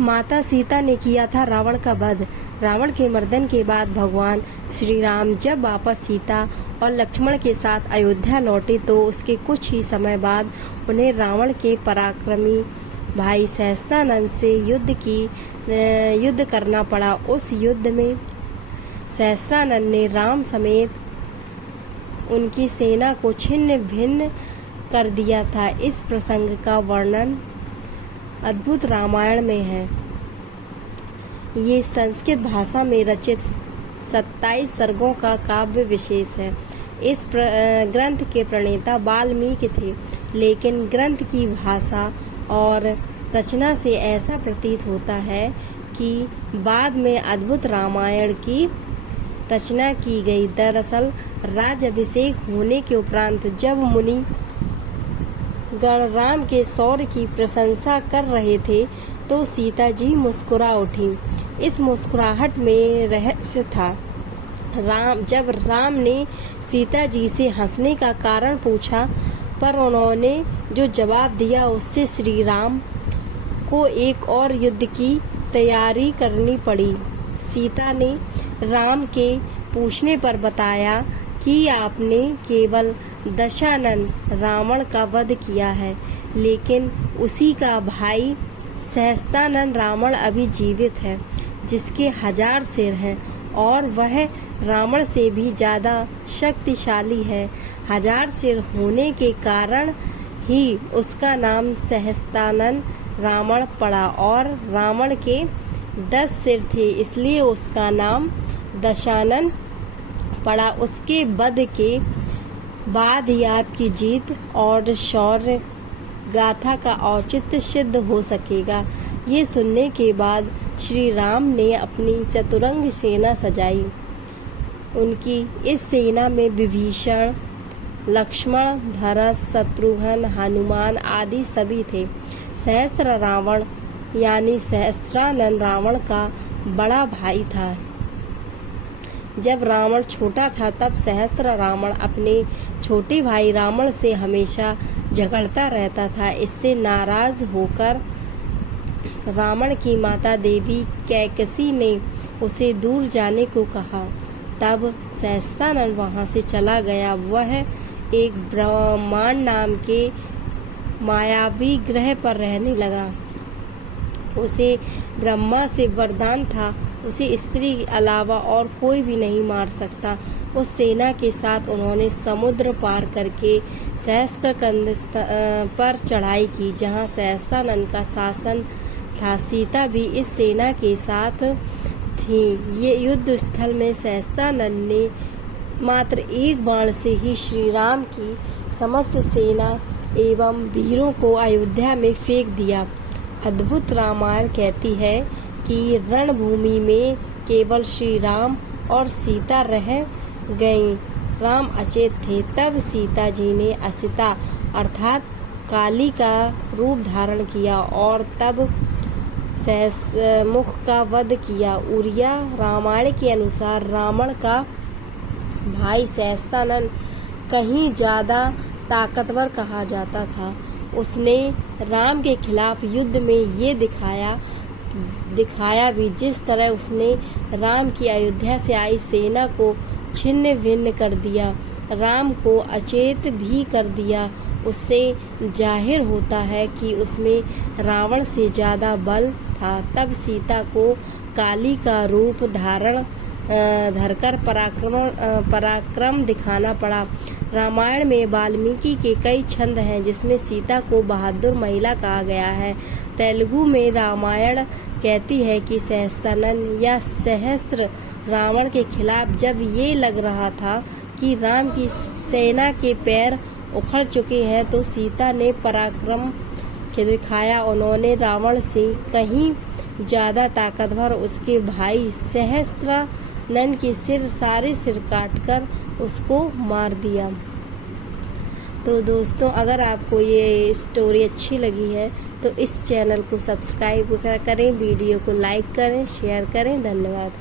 माता सीता ने किया था रावण का वध। रावण के मर्दन के बाद भगवान श्री राम जब वापस सीता और लक्ष्मण के साथ अयोध्या लौटे तो उसके कुछ ही समय बाद उन्हें रावण के पराक्रमी भाई सहस्त्रानंद से युद्ध करना पड़ा। उस युद्ध में सहस्त्रानंद ने राम समेत उनकी सेना को छिन्न भिन्न कर दिया था। इस प्रसंग का वर्णन अद्भुत रामायण में है। ये संस्कृत भाषा में रचित 27 सर्गों का काव्य विशेष है। इस ग्रंथ के प्रणेता वाल्मीकि थे, लेकिन ग्रंथ की भाषा और रचना से ऐसा प्रतीत होता है कि बाद में अद्भुत रामायण की रचना की गई। दरअसल राज्याभिषेक होने के उपरांत जब मुनि गण राम के शौर्य की प्रशंसा कर रहे थे तो सीता जी मुस्कुरा उठी। इस मुस्कुराहट में रहस्य था। जब राम ने सीता जी से हंसने का कारण पूछा, पर उन्होंने जो जवाब दिया उससे श्री राम को एक और युद्ध की तैयारी करनी पड़ी। सीता ने राम के पूछने पर बताया कि आपने केवल दशानन रावण का वध किया है, लेकिन उसी का भाई सहस्त्रानंद रावण अभी जीवित है, जिसके 1000 सिर हैं और वह रावण से भी ज़्यादा शक्तिशाली है। 1000 सिर होने के कारण ही उसका नाम सहस्त्रानंद रावण पड़ा और रावण के 10 सिर थे, इसलिए उसका नाम दशानन पड़ा। उसके वध के बाद ही आपकी जीत और शौर्य गाथा का औचित्य सिद्ध हो सकेगा। ये सुनने के बाद श्री राम ने अपनी चतुरंग सेना सजाई। उनकी इस सेना में विभीषण, लक्ष्मण, भरत, शत्रुघ्न, हनुमान आदि सभी थे। सहस्त्र रावण यानी सहस्त्रानंद रावण का बड़ा भाई था। जब रावण छोटा था तब सहस्त्र रावण अपने छोटे भाई रावण से हमेशा झगड़ता रहता था। इससे नाराज होकर रावण की माता देवी कैकसी ने उसे दूर जाने को कहा। तब सहस्त्रानंद वहां से चला गया। वह एक ब्रह्मांड नाम के मायावी ग्रह पर रहने लगा। उसे ब्रह्मा से वरदान था, उसे स्त्री के अलावा और कोई भी नहीं मार सकता। उस सेना के साथ उन्होंने समुद्र पार करके सहस्त्रकंद पर चढ़ाई की, जहां सहस्त्रानंद का शासन था। सीता भी इस सेना के साथ थी। ये युद्ध स्थल में सहस्त्रानंद ने मात्र एक बाण से ही श्री राम की समस्त सेना एवं वीरों को अयोध्या में फेंक दिया। अद्भुत रामायण कहती है कि रणभूमि में केवल श्री राम और सीता रह गईं। राम अचेत थे। तब सीता जी ने असिता अर्थात काली का रूप धारण किया और तब सहस्रमुख का वध किया। उरिया रामायण के अनुसार रावण का भाई सहस्त्रानंद कहीं ज्यादा ताकतवर कहा जाता था। उसने राम के खिलाफ युद्ध में ये दिखाया भी, जिस तरह उसने राम की अयोध्या से आई सेना को छिन्न भिन्न कर दिया, राम को अचेत भी कर दिया। उससे जाहिर होता है कि उसमें रावण से ज्यादा बल था। तब सीता को काली का रूप धरकर पराक्रम दिखाना पड़ा। रामायण में वाल्मीकि के कई छंद हैं, जिसमें सीता को बहादुर महिला कहा गया है। तेलुगु में रामायण कहती है कि सहस्त्रानंद या सहस्त्र रावण के खिलाफ जब ये लग रहा था कि राम की सेना के पैर उखड़ चुके हैं, तो सीता ने पराक्रम दिखाया। उन्होंने रावण से कहीं ज्यादा ताकतवर उसके भाई सहस्त्रानंद के सारे सिर काटकर उसको मार दिया। तो दोस्तों, अगर आपको ये स्टोरी अच्छी लगी है तो इस चैनल को सब्सक्राइब करें, वीडियो को लाइक करें, शेयर करें। धन्यवाद।